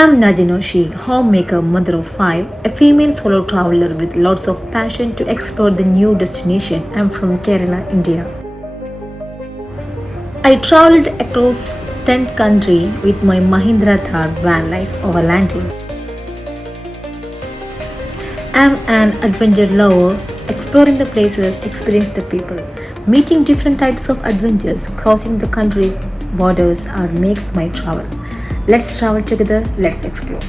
I'm Najinoshi, homemaker, mother of five, a female solo traveler with lots of passion to explore the new destination. I'm from Kerala, India. I traveled across 10th country with my Mahindra Thar van life overlanding. I'm an adventure lover, exploring the places, experience the people, meeting different types of adventures, crossing the country borders are makes my travel. Let's travel together, let's explore.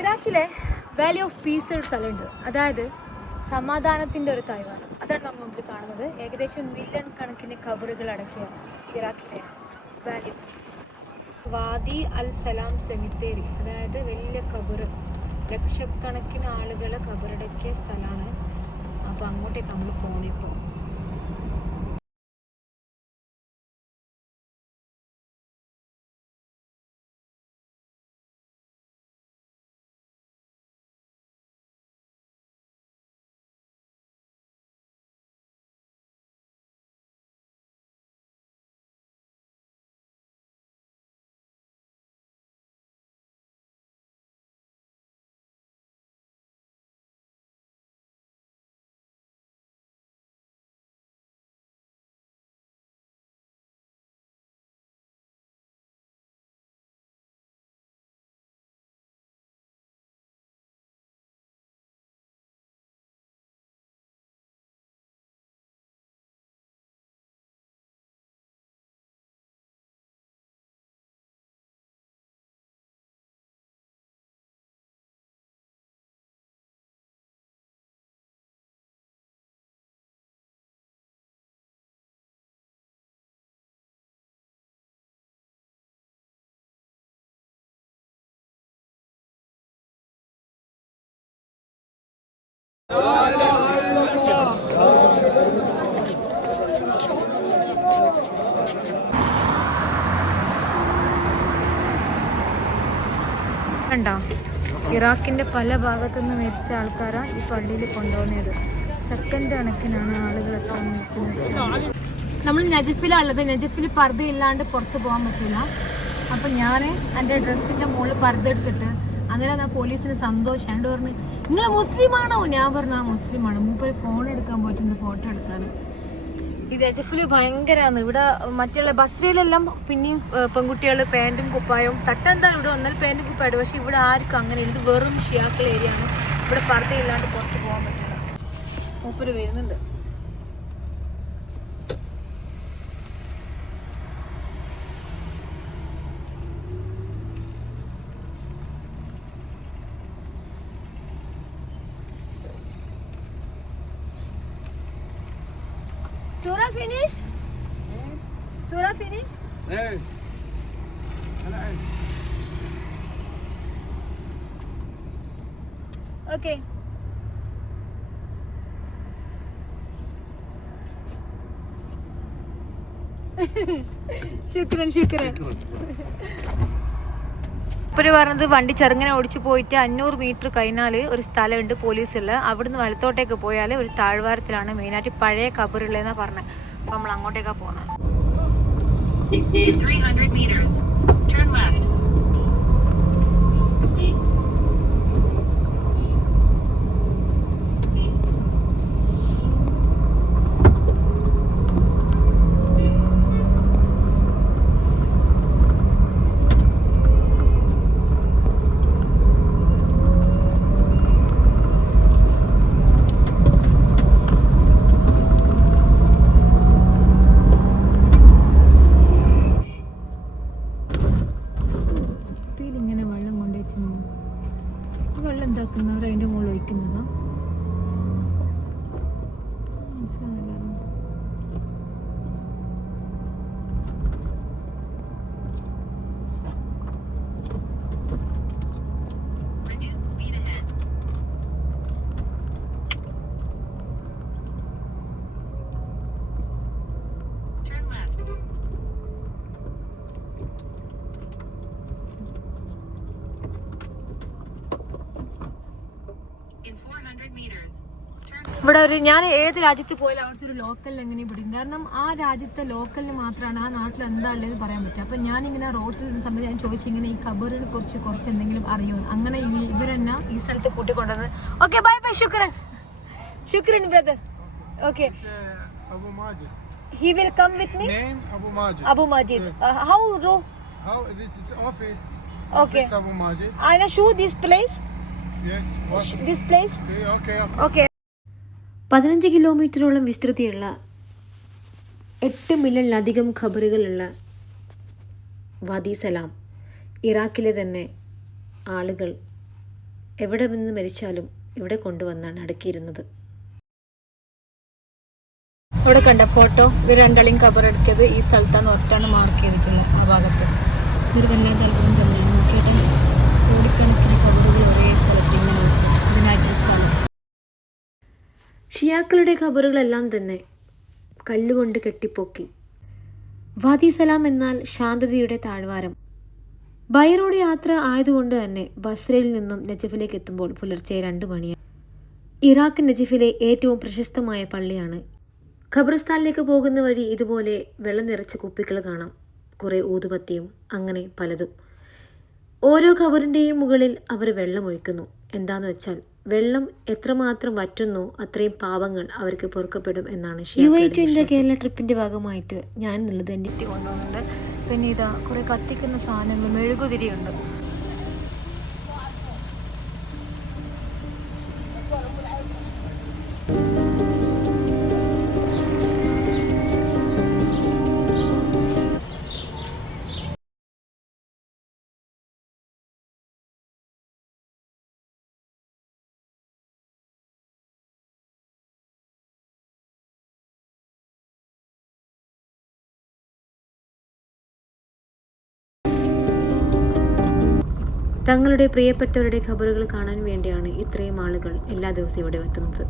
ഇറാഖിലെ Valley of peace ഒരു സ്ഥലമുണ്ട്, അതായത് സമാധാനത്തിൻ്റെ ഒരു തായ്വാനം. അതാണ് നമ്മൾ മുമ്പിൽ കാണുന്നത്. ഏകദേശം മില്യൺ കണക്കിന് ഖബറുകൾ അടക്കിയ ഇറാഖിലെ വാലി ഓഫ് പീസ്. വാദി അൽ സലാം സെമിത്തേരി, അതായത് വലിയ ഖബറ്, ലക്ഷക്കണക്കിന് ആളുകളെ ഖബറടക്കിയ സ്ഥലമാണ്. അപ്പോൾ അങ്ങോട്ടേക്ക് നമ്മൾ പോകുന്നിപ്പോൾ. കണ്ടോ, ഇറാഖിൻ്റെ പല ഭാഗത്തു നിന്ന് മരിച്ച ആൾക്കാരാണ് ഈ പള്ളിയിൽ കൊണ്ടുപോകുന്നത്. സെക്കൻഡ് കണക്കിനാണ് ആളുകളൊക്കെ മരിച്ചു. നമ്മൾ നജഫിലാണുള്ളത്. നജഫിൽ പർദ്ദ ഇല്ലാണ്ട് പുറത്ത് പോകാൻ പറ്റില്ല. അപ്പം ഞാൻ എൻ്റെ ഡ്രസ്സിൻ്റെ മുകളിൽ പർദ്ദ എടുത്തിട്ട് അന്നേരം ഞാൻ പോലീസിന് സന്തോഷം എന്നോട് പറഞ്ഞു, നിങ്ങൾ മുസ്ലിമാണോ? ഞാൻ പറഞ്ഞു, ആ മുസ്ലിമാണ്. മൂപ്പര് ഫോൺ എടുക്കാൻ പോയിട്ടുണ്ട്, ഫോട്ടോ എടുക്കാൻ. ഈ നജഫിൽ ഭയങ്കരമാണ്. ഇവിടെ മറ്റുള്ള ബസ്രയിലെല്ലാം പിന്നെയും പെൺകുട്ടികൾ പാൻറ്റും കുപ്പായവും തട്ടെന്താണ് ഇവിടെ വന്നാൽ പാൻറ്റും കുപ്പായിട്ട്. പക്ഷെ ഇവിടെ ആർക്കും അങ്ങനെ, ഇത് വെറും ഷിയാക്കൾ ഏരിയ ആണ്. ഇവിടെ പർദ്ദയില്ലാണ്ട് പുറത്ത് പോകാൻ പറ്റില്ല. മൂപ്പര് വരുന്നുണ്ട്. Surah finish? Surah finish? ايه انا عارف. Okay. ശുക്രൻ ശുക്രൻ. ഇപ്പര് പറഞ്ഞത് വണ്ടി ചെറുങ്ങനെ ഓടിച്ചു പോയിട്ട് 500 മീറ്റർ കഴിഞ്ഞാൽ ഒരു സ്ഥലമുണ്ട് പോലീസുള്ള. അവിടുന്ന് വലത്തോട്ടേക്ക് പോയാൽ ഒരു താഴ്വാരത്തിലാണ് മെയിനായിട്ട് പഴയ ഖബറുള്ളതെന്നാണ് പറഞ്ഞത്. അപ്പം നമ്മൾ അങ്ങോട്ടേക്കാണ് പോകുന്നത്. വെള്ളം എന്താക്കുന്നവർ അതിൻ്റെ മുകളിൽ ഒഴിക്കുന്നതാ, മനസ്സിലാവുന്നില്ല. ഇവിടെ ഒരു ഞാൻ ഏത് രാജ്യത്ത് പോയാലും അവിടുത്തെ ഒരു ലോക്കലിൽ എങ്ങനെയും പിടിക്കും. കാരണം ആ രാജ്യത്തെ ലോക്കലിന് മാത്രമാണ് ആ നാട്ടിൽ എന്താണുള്ളത് പറയാൻ പറ്റുക. അപ്പം ഞാനിങ്ങനെ റോഡ്സിൽ നിന്ന സമയത്ത് ഞാൻ ചോദിച്ചിങ്ങനെ ഈ ഖബറിനെ കുറിച്ച് കുറച്ച് എന്തെങ്കിലും അറിയുമോ. അങ്ങനെ ഇവരെന്നെ ഈ സ്ഥലത്ത് കൂട്ടിക്കൊണ്ടുവന്ന്. Okay bye bye. ശുക്രൻ brother. Okay Abu Majid. He will come with me. Name Abu Majid. Abu Majid. How do? How this is office. Okay. Office Abu Majid. I know show this place. Yes. What? This place. Okay. 15 കിലോമീറ്ററോളം വിസ്തൃതിയുള്ള 8 മില്യണിലധികം ഖബറുകളുള്ള വാദി സലാം ഇറാഖിലെ തന്നെ ആളുകൾ എവിടെ നിന്ന് മരിച്ചാലും ഇവിടെ കൊണ്ടുവന്നാണ് അടക്കിയിരുന്നത്. ഇവിടെ കണ്ട ഫോട്ടോ ഇവർ രണ്ടാളെയും ഖബറടക്കിയത് ഈ സ്ഥലത്താണ്. ഒറ്റാണ് മാർക്ക് ചെയ്തിട്ടുള്ളത് ആ ഭാഗത്ത്. ഇതൊരു വല്ലാത്ത അത്ഭുതം തന്നെയാണ്. നോക്കിയിട്ട് കോടിക്കണക്കിന് ഖബറുകൾ ഒരേ സ്ഥലത്ത് ഇങ്ങനെ ഇതിനായിട്ടൊരു സ്ഥലം. ഷിയാക്കളുടെ ഖബറുകളെല്ലാം തന്നെ കല്ലുകൊണ്ട് കെട്ടിപ്പൊക്കി. വാദി സലാം എന്നാൽ ശാന്തതയുടെ താഴ്വാരം. ബൈ റോഡ് യാത്ര ആയതുകൊണ്ട് തന്നെ ബസ്രയിൽ നിന്നും നജഫിലേക്ക് എത്തുമ്പോൾ പുലർച്ചെ 2 മണിയാണ്. ഇറാഖ് നജഫിലെ ഏറ്റവും പ്രശസ്തമായ പള്ളിയാണ്. ഖബർസ്ഥാനിലേക്ക് പോകുന്ന വഴി ഇതുപോലെ വെള്ളം നിറച്ച കുപ്പികൾ കാണാം. കുറേ ഊതുപത്തിയും അങ്ങനെ പലതും. ഓരോ ഖബറിൻ്റെയും മുകളിൽ അവർ വെള്ളമൊഴിക്കുന്നു. എന്താണെന്ന് വെച്ചാൽ വെള്ളം എത്രമാത്രം വറ്റുന്നു അത്രയും പാപങ്ങൾ അവർക്ക് പൊറുക്കപ്പെടും എന്നാണ്. UAE ഇന്ത്യ കേരള ട്രിപ്പിൻ്റെ ഭാഗമായിട്ട് ഞാൻ എന്നുള്ളത് എൻ്റെ കൊണ്ടുവന്നുണ്ട്. പിന്നെ ഇതാ കുറേ കത്തിക്കുന്ന സാധനങ്ങൾ, മെഴുകുതിരിയുണ്ട്. തങ്ങളുടെ പ്രിയപ്പെട്ടവരുടെ ഖബറുകൾ കാണാൻ വേണ്ടിയാണ് ഇത്രയും ആളുകൾ എല്ലാ ദിവസവും ഇവിടെ എത്തുന്നത്.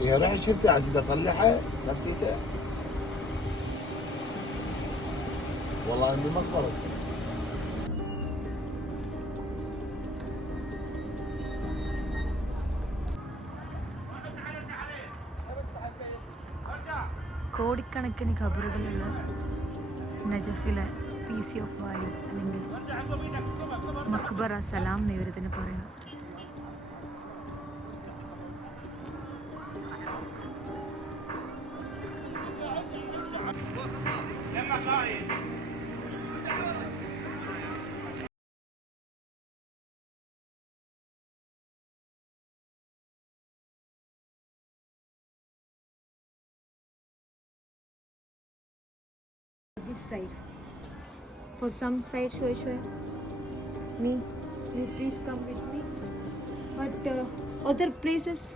هي رايح شركة عندي اصلحها نفسيتها. والله عندي مقبرة. കോടിക്കണക്കിന് ഖബറുകളുള്ള നജഫിലെ പീസി ഓഫ് വാലി അല്ലെങ്കിൽ മക്ബറ സലാം എന്ന് ഇവരിതിന് പറയാം. This side. For some side show. Me, you please come with me. But other places.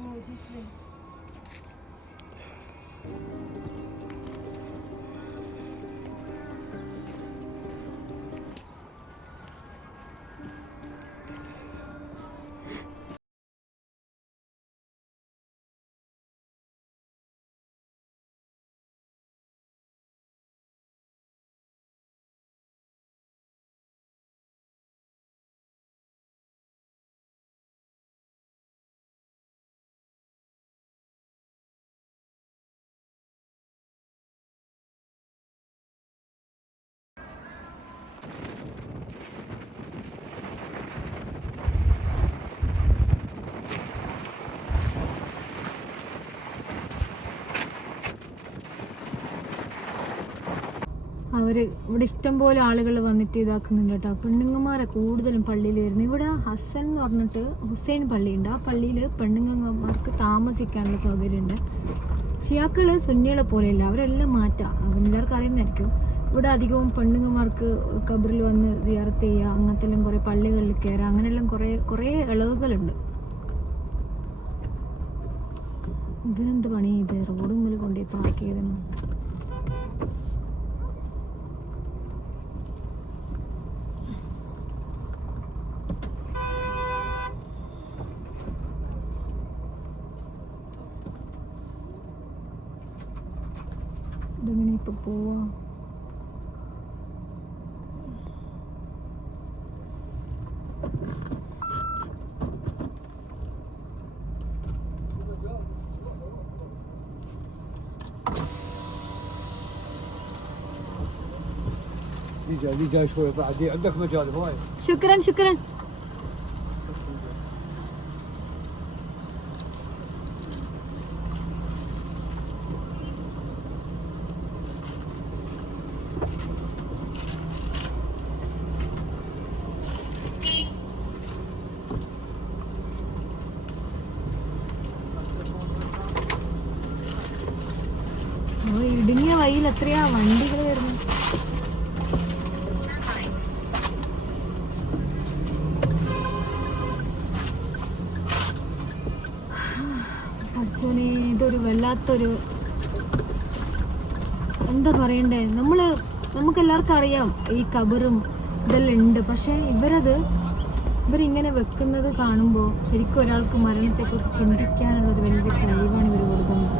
Oh, this way. അവർ ഇവിടെ ഇഷ്ടംപോലെ ആളുകൾ വന്നിട്ട് ഇതാക്കുന്നുണ്ട് കേട്ടോ. പെണ്ണുങ്ങന്മാരെ കൂടുതലും പള്ളിയിൽ വരുന്നത്. ഇവിടെ ഹസൻ എന്ന് പറഞ്ഞിട്ട് ഹുസൈൻ പള്ളിയുണ്ട്. ആ പള്ളിയിൽ പെണ്ണുങ്ങന്മാർക്ക് താമസിക്കാനുള്ള സൗകര്യമുണ്ട്. ഷിയാക്കൾ സുന്നികളെ പോലെയല്ല, അവരെല്ലാം മാറ്റാം. എല്ലാവർക്കും അറിയുന്നതായിരിക്കും. ഇവിടെ അധികവും പെണ്ണുങ്ങന്മാർക്ക് ഖബറിൽ വന്ന് സിയാറത്ത് ചെയ്യുക, അങ്ങനത്തെ എല്ലാം കുറേ പള്ളികളിൽ കയറുക, അങ്ങനെയെല്ലാം കുറേ ഇളവുകളുണ്ട്. ഇവനെന്ത് പണി ഇത് റോഡ് മുമ്പിൽ കൊണ്ടുപോയി പാർക്ക് ചെയ്തണം. ഇതെങ്ങനെ ഇപ്പൊ പോവാ? دي جاي شوي بعد عندك مجال هواي. شكرا. ഇടുങ്ങിയ വഴിയിൽ എത്രയാ വണ്ടികൾ വരുന്നത്. പഠിച്ചോനെ, ഇതൊരു വല്ലാത്തൊരു എന്താ പറയണ്ടേ. നമുക്കെല്ലാവർക്കും അറിയാം ഈ ഖബറും ഇതെല്ലാം ഉണ്ട്. പക്ഷെ ഇവരിങ്ങനെ വെക്കുന്നത് കാണുമ്പോൾ ശരിക്കും ഒരാൾക്ക് മരണത്തെക്കുറിച്ച് ചിന്തിക്കാനുള്ള ഒരു വലിയ കഴിവാണ് ഇവർ കൊടുക്കുന്നത്.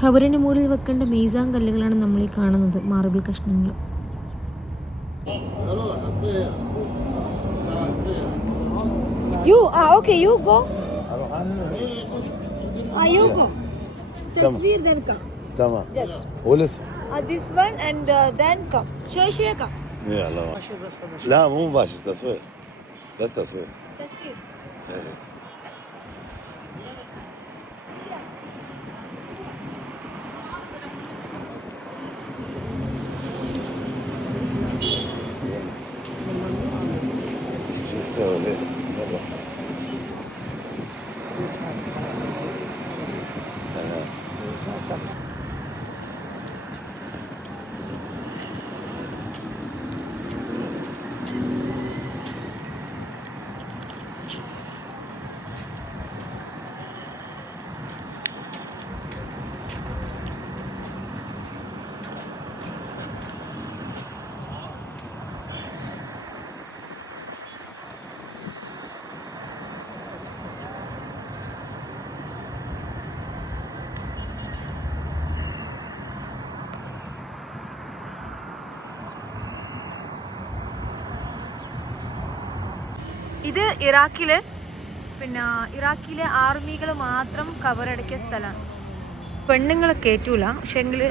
ഖബറിന് മുകളിൽ വെക്കേണ്ട മീസാൻ കല്ലുകളാണ് നമ്മൾ ഈ കാണുന്നത്, മാർബിൾ കഷ്ണങ്ങൾ. You go. You go. Tasveer then come. تمام. Yes. ولسه. This one and then come. شوي come. يلا. لا مو مباشر تصوير. بس تصوير. Tasveer. ايه. شو تسوي ليه؟ يلا. ഇത് ഇറാഖിലെ ആർമികൾ മാത്രം കവറടക്കിയ സ്ഥലമാണ്. പെണ്ണുങ്ങളെ കയറ്റൂല. പക്ഷെ എങ്കിൽ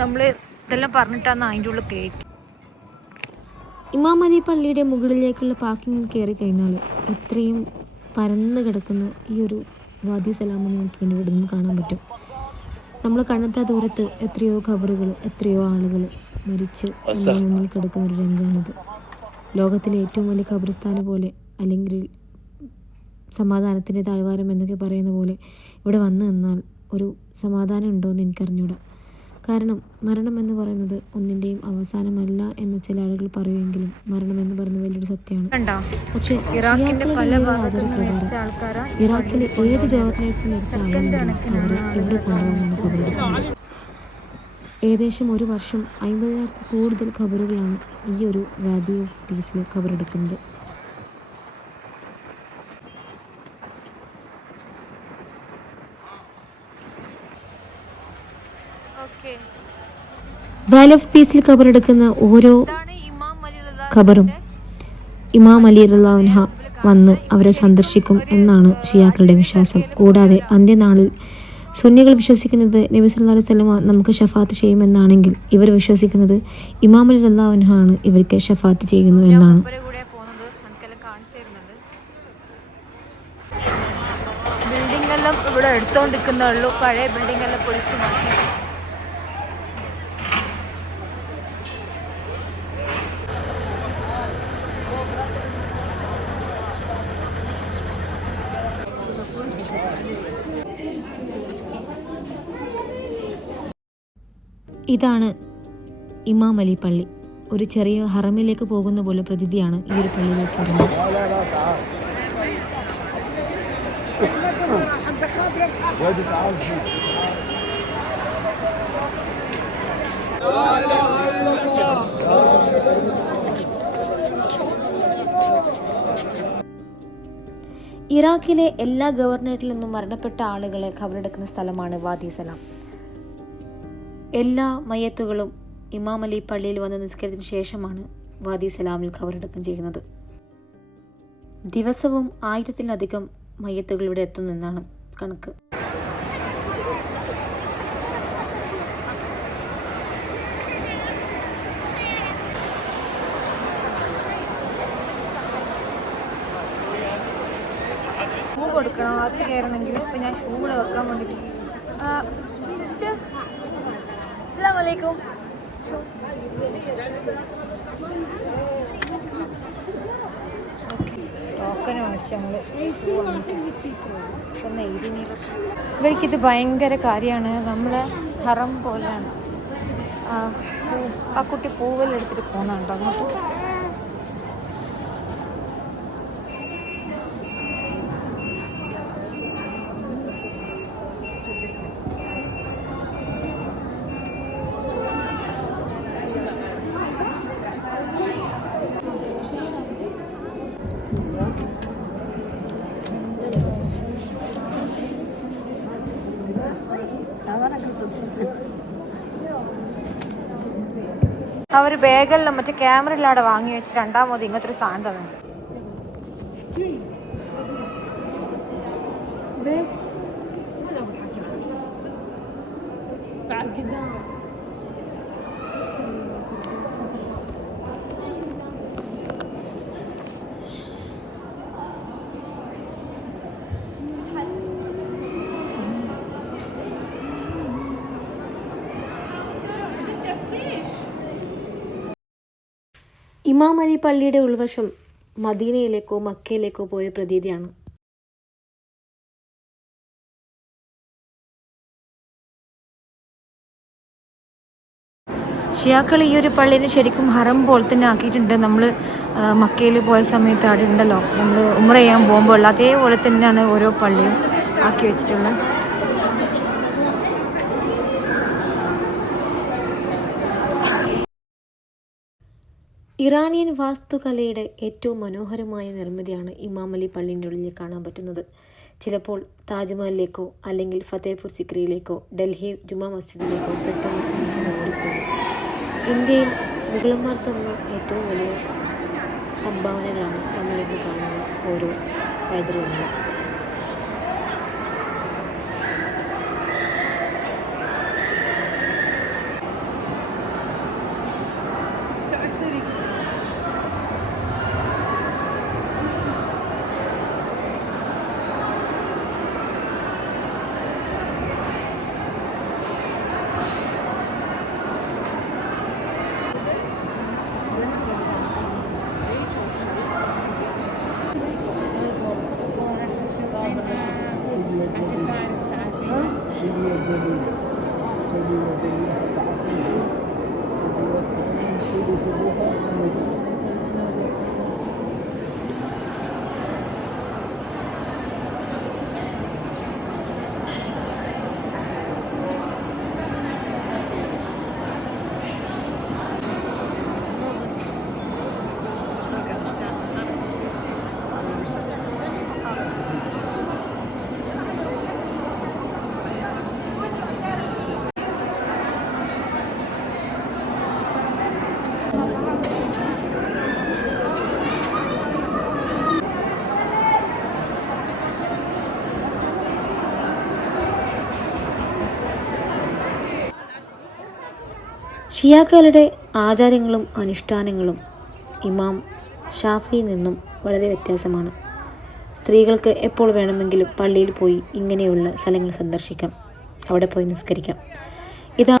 നമ്മൾ ഇതെല്ലാം പറഞ്ഞിട്ടാണ് അതിൻ്റെ ഉള്ളിൽ കയറ്റി. ഇമാം അലി പള്ളിയുടെ മുകളിലേക്കുള്ള പാർക്കിങ്ങിൽ കയറി കഴിഞ്ഞാൽ ഇത്രയും പരന്ന് കിടക്കുന്ന ഈ ഒരു വാദി സലാം നമുക്ക് ഇനി ഇവിടെ നിന്ന് കാണാൻ പറ്റും. നമ്മൾ കണ്ണെത്താ ദൂരത്ത് എത്രയോ ഖബറുകൾ, എത്രയോ ആളുകൾ മരിച്ച് നമ്മുടെ മുന്നിൽ കിടക്കുന്ന ഒരു രംഗമാണിത്. ലോകത്തിലെ ഏറ്റവും വലിയ ഖബർസ്ഥാന് പോലെ, അല്ലെങ്കിൽ സമാധാനത്തിൻ്റെ താഴ്വാരം എന്നൊക്കെ പറയുന്ന പോലെ ഇവിടെ വന്നു നിന്നാൽ ഒരു സമാധാനം ഉണ്ടോ എന്ന് എനിക്കറിഞ്ഞൂടാ. കാരണം മരണം എന്ന് പറയുന്നത് ഒന്നിൻ്റെയും അവസാനമല്ല എന്ന് ചില ആളുകൾ പറയുമെങ്കിലും മരണം എന്ന് പറയുന്നത് വലിയൊരു സത്യമാണ്. പക്ഷേ ആചാരപ്രകാരം ഇറാഖിലെ ഏത് ഗവർണറേറ്റ് മരിച്ച ആളാണെങ്കിലും അവരെ ഇവിടെ കൊണ്ടുപോകാനാണ് ഖബറെടുക്കുന്നത്. ഏകദേശം ഒരു വർഷം 50,000 കൂടുതൽ ഖബറുകളാണ് ഈ ഒരു വാദി ഓഫ് പീസിൽ ഖബറെടുക്കുന്നത്. വാലി ഓഫ് പീസിൽ ഖബറെടുക്കുന്ന ഓരോ ഖബറും ഇമാം അലി റളിയല്ലാഹു അൻഹു വന്ന് അവരെ സന്ദർശിക്കും എന്നാണ് ഷിയാക്കളുടെ വിശ്വാസം. കൂടാതെ അന്ത്യനാളിൽ സുന്നികൾ വിശ്വസിക്കുന്നത് നബി സല്ലല്ലാഹു അലൈഹി വസല്ലം നമുക്ക് ഷഫാത്ത് ചെയ്യുമെന്നാണെങ്കിൽ ഇവർ വിശ്വസിക്കുന്നത് ഇമാം അലി റളിയല്ലാഹു അൻഹു ആണ് ഇവർക്ക് ഷഫാത്ത് ചെയ്യുന്നു എന്നാണ്. ബിൽഡിംഗ് എല്ലാം ഇവിടെ എടുത്തോണ്ടിരിക്കുന്നുള്ളൂ. പഴയ ബിൽഡിംഗ് എല്ലാം പൊളിച്ചു മാറ്റി. ഇതാണ് ഇമാം അലി പള്ളി. ഒരു ചെറിയ ഹറമിലേക്ക് പോകുന്ന പോലെ പ്രതീതിയാണ് ഈ ഒരു പള്ളിയിലേക്ക് വരുന്നത്. ഇറാഖിലെ എല്ലാ ഗവർണറേറ്റിൽ നിന്നും മരണപ്പെട്ട ആളുകളെ ഖബറെടുക്കുന്ന സ്ഥലമാണ് വാദി സലാം. എല്ലാ മയ്യത്തുകളും ഇമാം അലി പള്ളിയിൽ വന്ന് നിസ്കരിച്ചതിന് ശേഷമാണ് വാദി സലാമിൽ ഖബറടക്കം ചെയ്യുന്നത്. ദിവസവും 1000-ലധികം മയ്യത്തുകൾ ഇവിടെ എത്തുന്നെന്നാണ് കണക്ക്. ഷൂ കൊടുക്കണം അകത്ത് കയറണമെങ്കിൽ. ഇപ്പം ഞാൻ ഷൂ കൂടെ വെക്കാൻ വേണ്ടിയിട്ട്. സിസ്റ്റർ അസ്സലാമു അലൈക്കും. ടോക്കന് മേടിച്ച് നമ്മൾ ഷൂ വാങ്ങിയിട്ട് ഒന്ന് എഴുതി. ഇവർക്കിത് ഭയങ്കര കാര്യമാണ്. നമ്മളെ ഹറം പോലെയാണ്. ആ കുട്ടി പൂവെല്ലാം എടുത്തിട്ട് പോകുന്നുണ്ടോ അങ്ങോട്ട്. അവർ ബാഗെല്ലാം മറ്റേ ക്യാമറയിലവിടെ വാങ്ങി വെച്ച് രണ്ടാമത് ഇങ്ങനത്തെ ഒരു സാധനം തന്നെ. ഇമാം അലി പള്ളിയുടെ ഉൾവശം മദീനയിലേക്കോ മക്കയിലേക്കോ പോയ പ്രതീതിയാണ്. ഷിയാക്കൾ ഈ ഒരു പള്ളിനെ ശരിക്കും ഹറം പോലെ തന്നെ ആക്കിയിട്ടുണ്ട്. നമ്മൾ മക്കയിൽ പോയ സമയത്ത് അവിടെ ഉണ്ടല്ലോ, നമ്മൾ ഉംറ ചെയ്യാൻ പോകുമ്പോൾ അതേപോലെ തന്നെയാണ് ഓരോ പള്ളിയും ആക്കി വെച്ചിട്ടുള്ളത്. ഇറാനിയൻ വാസ്തുകലയുടെ ഏറ്റവും മനോഹരമായ നിർമ്മിതിയാണ് ഇമാം അലി പള്ളിൻ്റെ ഉള്ളിൽ കാണാൻ പറ്റുന്നത്. ചിലപ്പോൾ താജ്മഹലിലേക്കോ അല്ലെങ്കിൽ ഫത്തേപൂർ സിക്രിയിലേക്കോ ഡൽഹി ജുമാ മസ്ജിദിലേക്കോ പെട്ടെന്ന് മനസ്സിന് ഓടിപ്പോകും. ഇന്ത്യയിൽ മുഗളന്മാർ തന്ന ഏറ്റവും വലിയ സംഭാവനകളാണ് നമ്മളിന്ന് കാണുന്ന ഓരോ പൈതൃകങ്ങളും. ഷിയാക്കളുടെ ആചാരങ്ങളും അനുഷ്ഠാനങ്ങളും ഇമാം ഷാഫിയിൽ നിന്നും വളരെ വ്യത്യാസമാണ്. സ്ത്രീകൾക്ക് എപ്പോൾ വേണമെങ്കിലും പള്ളിയിൽ പോയി ഇങ്ങനെയുള്ള സ്ഥലങ്ങൾ സന്ദർശിക്കാം, അവിടെ പോയി നിസ്കരിക്കാം. ഇതാണ്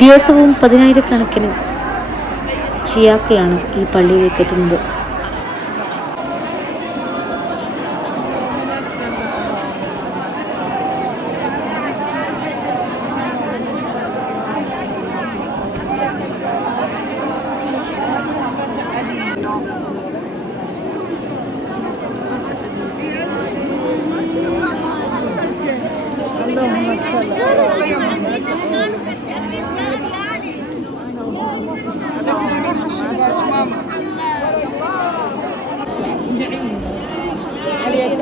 ദിവസവും 10,000-കണക്കിന് ഷിയാക്കളാണ് ഈ പള്ളിയിലേക്ക് എത്തുന്നത്.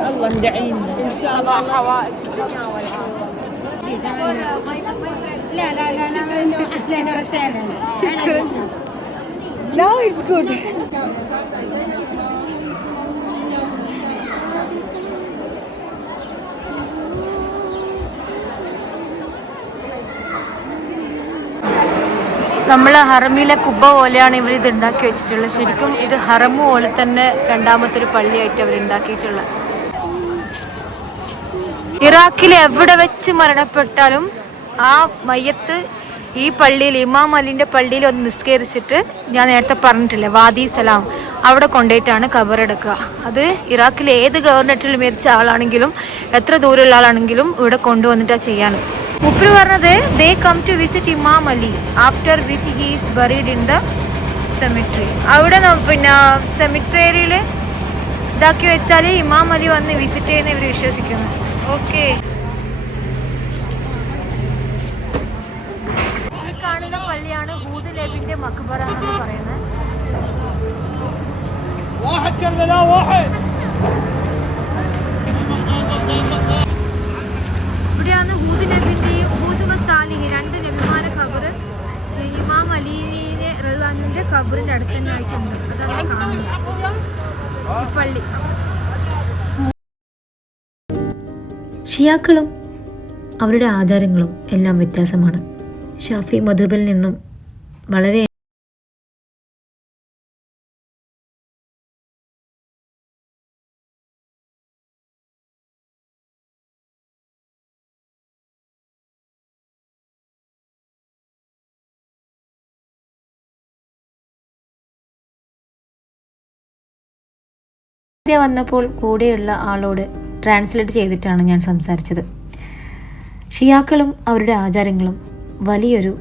الله ندعين ان شاء الله حوائج الدنيا لا لا لا لا اهلا وسهلا شكرا. No, it's good. നമ്മളെ ഹറമിലെ കുബ്ബ പോലെയാണ് ഇവർ ഇത് ഉണ്ടാക്കി വെച്ചിട്ടുള്ളത്. ശരിക്കും ഇത് ഹറമ് പോലെ തന്നെ രണ്ടാമത്തെ ഒരു പള്ളിയായിട്ട് അവർ ഉണ്ടാക്കിയിട്ടുള്ളത്. ഇറാഖിൽ എവിടെ വെച്ച് മരണപ്പെട്ടാലും ആ മയ്യത്ത് ഈ പള്ളിയിൽ ഇമാം അലിൻ്റെ പള്ളിയിൽ ഒന്ന് നിസ്കരിച്ചിട്ട്, ഞാൻ നേരത്തെ പറഞ്ഞിട്ടില്ലേ വാദി സലാം, അവിടെ കൊണ്ടുപോയിട്ടാണ് ഖബറെടുക്കുക. അത് ഇറാഖിലെ ഏത് ഗവർണറിൽ മരിച്ച ആളാണെങ്കിലും എത്ര ദൂരമുള്ള ആളാണെങ്കിലും ഇവിടെ കൊണ്ടുവന്നിട്ടാണ് ചെയ്യാൻ. മുപ്പര് പറഞ്ഞത് ദേ കം ടു വിസിറ്റ് ഇമാം Ali after which he is buried in the cemetery. അവിടെ പിന്നെ സെമിട്രിയിൽ ഇതാക്കി വെച്ചാൽ ഇമാം അലി വന്ന് വിസിറ്റ് ചെയ്യുന്ന ഇവർ വിശ്വസിക്കുന്നു. ഓക്കെ, ഈ കാണുന്ന പള്ളിയാണ് ഹൂദ് നബിന്റെ മക്ബറ എന്ന് പറയുന്നത്. ഇവിടെയാണ് ഹൂദ് നബിന്റെയും ഹൂദ് വസാലിഹി രണ്ട് നബിമാരെ ഖബർ ഇമാം അലിന്റെ റളിയല്ലാഹുവിന്റെ ഖബറിന്റെ അടുത്ത് തന്നെ ആയിട്ടുണ്ട്. അതാണ് കാണുന്നത് ഈ പള്ളി. ഷിയാക്കളും അവരുടെ ആചാരങ്ങളും എല്ലാം വ്യത്യാസമാണ്. ഷാഫി മദ്ഹബിൽ നിന്നും വളരെ വന്നപ്പോൾ കൂടെയുള്ള ആളോട് ട്രാൻസ്ലേറ്റ് ചെയ്തിട്ടാണ് ഞാൻ സംസാരിച്ചത്. ഷിയാക്കളും അവരുടെ ആചാരങ്ങളും വലിയൊരു